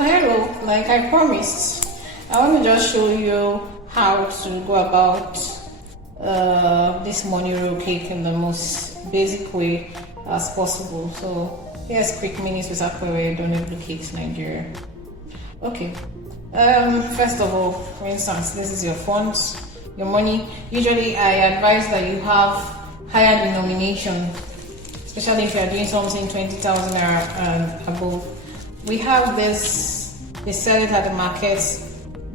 So hello, like I promised, I want to just show you how to go about this money roll cake in the most basic way as possible. So here's quick minutes with Aquare, donate Blu Cakes Nigeria. Okay, first of all, for instance, this is your funds, your money. Usually I advise that you have higher denomination, especially if you are doing something 20,000 naira and above. We have this, they sell it at the market.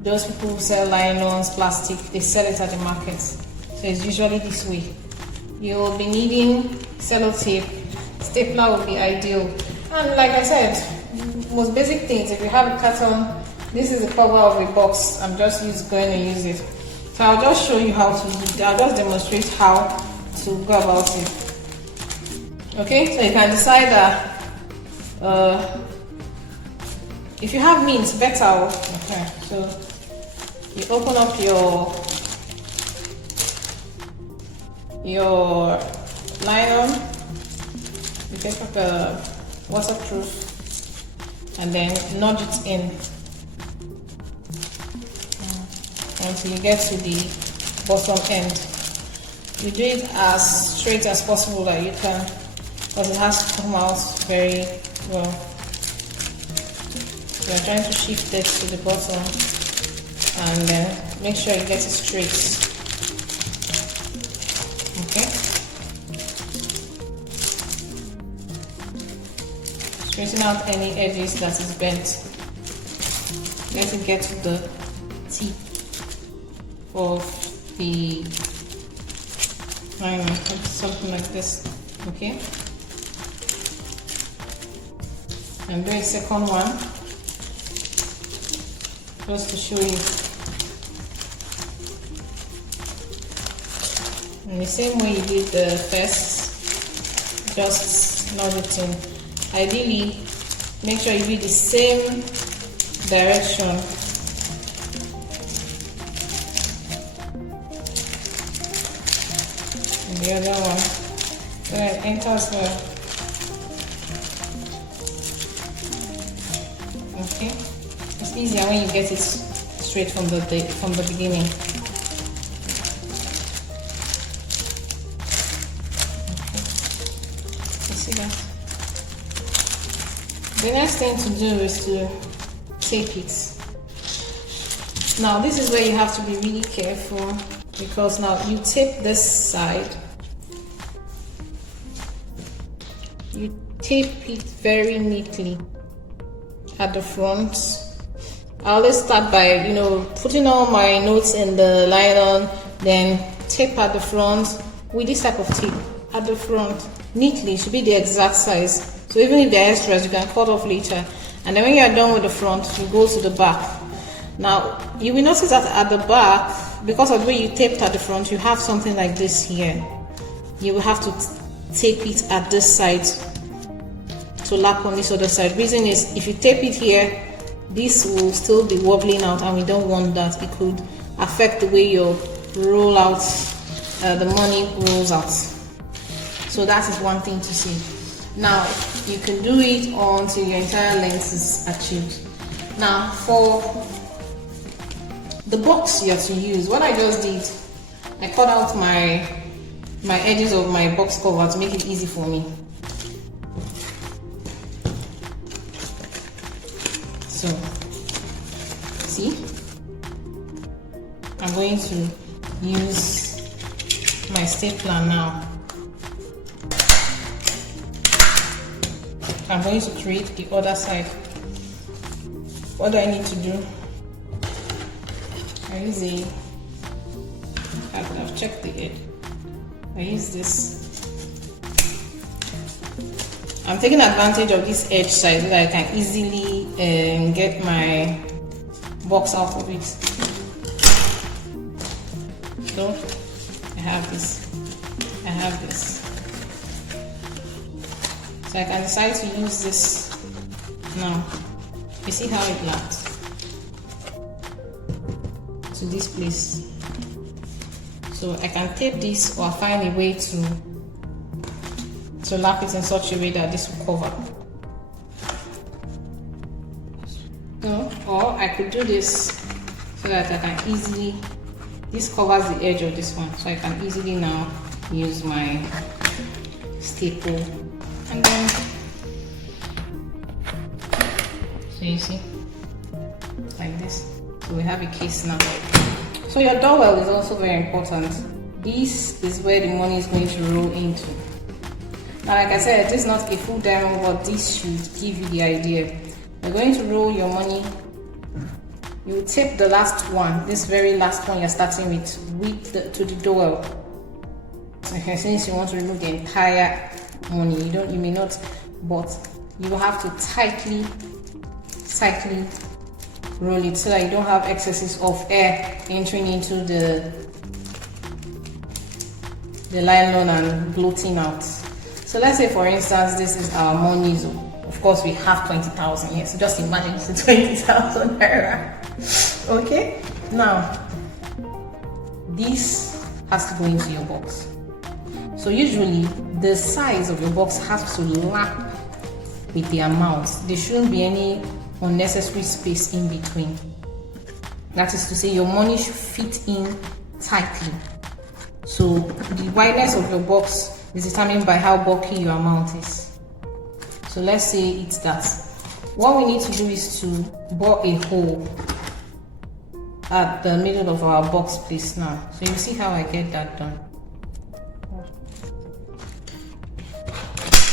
Those people who sell nylons, plastic, they sell it at the market. So it's usually this way. You'll be needing sellotape, stapler would be ideal. And like I said, most basic things, if you have a carton, this is the cover of a box. I'm just going to use it. So I'll just show you how to do it. I'll just demonstrate how to go about it. Okay, so you can decide that if you have means, better. Okay, so you open up your nylon, you get up a waterproof, and then nudge it in until you get to the bottom end. You do it as straight as possible that you can, because it has to come out very well. You are trying to shift it to the bottom and then make sure you get it straight. Okay? Straighten out any edges that is bent. Let it get to the tip of the nylon, something like this. Okay? And do a second one, just to show you. In the same way you did the first, just nudge it in. Ideally, make sure you do the same direction. And the other one, so it enters well. Okay, it's easier when you get it straight from the beginning. Okay. You see that? The next thing to do is to tape it. Now this is where you have to be really careful, because now you tape this side. You tape it very neatly at the front. I always start by, putting all my notes in the nylon, then tape at the front with this type of tape at the front. Neatly, it should be the exact size. So even if there are extras, you can cut off later. And then when you are done with the front, you go to the back. Now, you will notice that at the back, because of the way you taped at the front, you have something like this here. You will have to tape it at this side to lap on this other side. Reason is, if you tape it here, this will still be wobbling out, and we don't want that. It could affect the way your roll out, the money rolls out. So that is one thing to see. Now you can do it until your entire length is achieved. Now for the box you have to use, what I just did, I cut out my edges of my box cover to make it easy for me. So, see, I'm going to use my stapler now. I'm going to create the other side. What do I need to do? I use I've checked the edge. I use this. I'm taking advantage of this edge side so that I can easily get my box out of it. So I have this. I have this. So I can decide to use this now. You see how it lands to this place. So I can tape this, or find a way to lap it in such a way that this will cover. No, or I could do this so that I can easily, this covers the edge of this one, so I can easily now use my staple, and then, so you see, like this. So we have a case now. So your doorbell is also very important. This is where the money is going to roll into. Now, like I said, this is not a full diamond, but this should give you the idea. You're going to roll your money. You tape the last one, this very last one you're starting with, to the doorbell. Okay, since you want to remove the entire money, you may not, but you will have to tightly roll it so that you don't have excesses of air entering into the nylon and bloating out. So let's say, for instance, this is our money zone. Of course, we have 20,000 here, so just imagine it's 20,000 naira. Okay, now this has to go into your box. So usually the size of your box has to lap with the amount. There shouldn't be any unnecessary space in between. That is to say, your money should fit in tightly. So the wideness of your box is determined by how bulky your amount is. So let's say it's that. What we need to do is to bore a hole at the middle of our box place now. So you see how I get that done.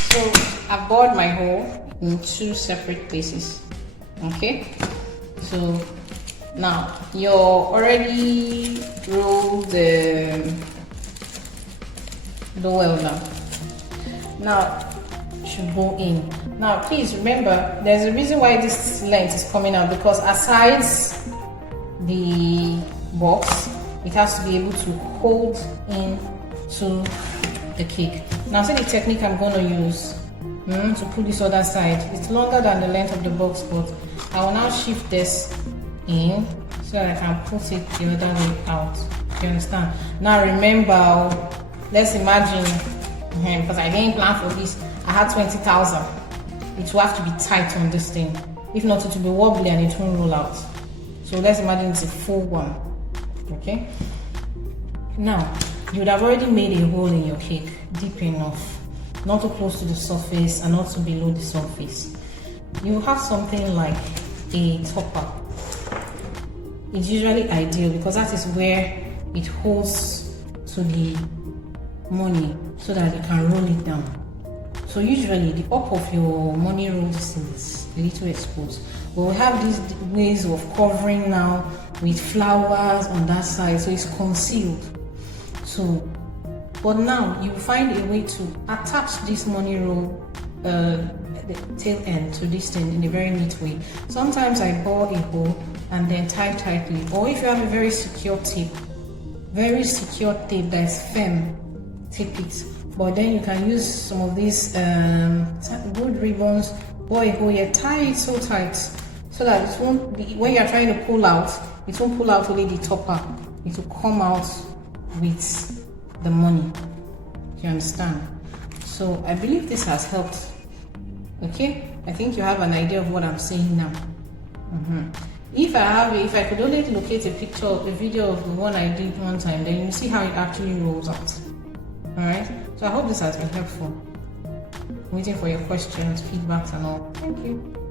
So I've bored my hole in 2 separate places. Okay, so now you're already rolled the dowel now. Now it should go in. Now please remember, there's a reason why this length is coming out, because aside the box, it has to be able to hold in to the cake. Now see the technique I'm going to use to pull this other side. It's longer than the length of the box, but I will now shift this in so that I can put it the other way out. You understand? Now remember, let's imagine, because I didn't plan for this, I had 20,000. It will have to be tight on this thing. If not, it will be wobbly and it won't roll out. So let's imagine it's a full one. Okay? Now, you would have already made a hole in your cake, deep enough, not too close to the surface and not too below the surface. You have something like a topper. It's usually ideal because that is where it holds to the money so that you can roll it down. So usually the up of your money roll is a little exposed. But we have these ways of covering now with flowers on that side, so it's concealed. So, but now you find a way to attach this money roll, the tail end to this thing in a very neat way. Sometimes I bore a hole and then tie tightly, or if you have a very secure tape that is firm, tape it. But then you can use some of these wood ribbons, bore a hole here, tie it so tight so that it won't be, when you're trying to pull out, it won't pull out only the topper, it will come out with the money. You understand? So I believe this has helped. Okay, I think you have an idea of what I'm saying now. If I could only locate a video of the one I did one time, then you see how it actually rolls out. All right. So I hope this has been helpful. I'm waiting for your questions, feedbacks, and all. Thank you.